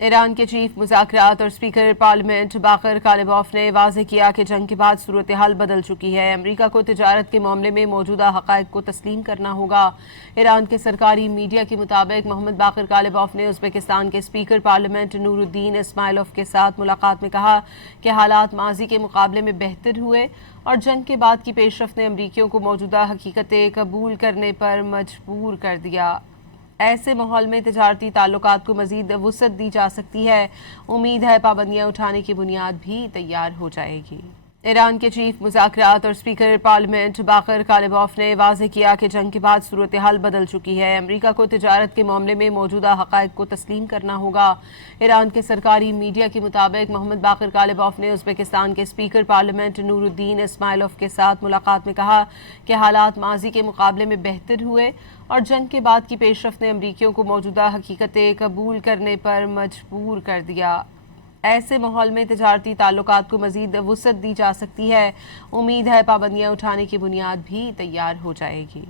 Iran के chief मुज़ाकरात और speaker parliament बाकर कालिबॉफ ने वाज़ेह किया कि जंग के बाद सूरत हाल बदल चुकी है। अमरीका को तिजारत के मामले में मौजूदा हक़ाइक़ को तस्लीम करना होगा। ईरान के सरकारी मीडिया के मुताबिक मोहम्मद बाकर कालिबॉफ ने उज़्बेकिस्तान के स्पीकर पार्लियामेंट नूरुद्दीन इस्माइलोव के साथ मुलाकात में कहा कि हालात माजी के मुकाबले में बेहतर हुए और जंग के बाद की पेशरफ्त ने अमरीकियों को मौजूदा हकीकतें कबूल करने पर मजबूर कर दिया। ऐसे माहौल में तिजारती ताल्लुकात को मज़ीद वुसअत दी जा सकती है। उम्मीद है पाबंदियां उठाने की बुनियाद भी तैयार हो जाएगी। ईरान के चीफ मुज़ाकरात और स्पीकर पार्लियामेंट बाकर कालिबॉफ ने वाज़ेह किया कि जंग के बाद सूरत हाल बदल चुकी है। अमरीका को तिजारत के मामले में मौजूदा हक़ाइक़ को तस्लीम करना होगा। ईरान के सरकारी मीडिया के मुताबिक मोहम्मद बाकर कालिबॉफ ने उज़्बेकिस्तान के स्पीकर पार्लियामेंट नूरुद्दीन इस्माइलोव के साथ मुलाकात में कहा कि हालात माजी के मुकाबले में बेहतर हुए और जंग के बाद की पेशरफ्त ने अमरीकियों को मौजूदा हकीकतें कबूल करने पर मजबूर कर दिया। ऐसे माहौल में तिजारती ताल्लुकात को मज़ीद वुसअत दी जा सकती है। उम्मीद है पाबंदियां उठाने की बुनियाद भी तैयार हो जाएगी।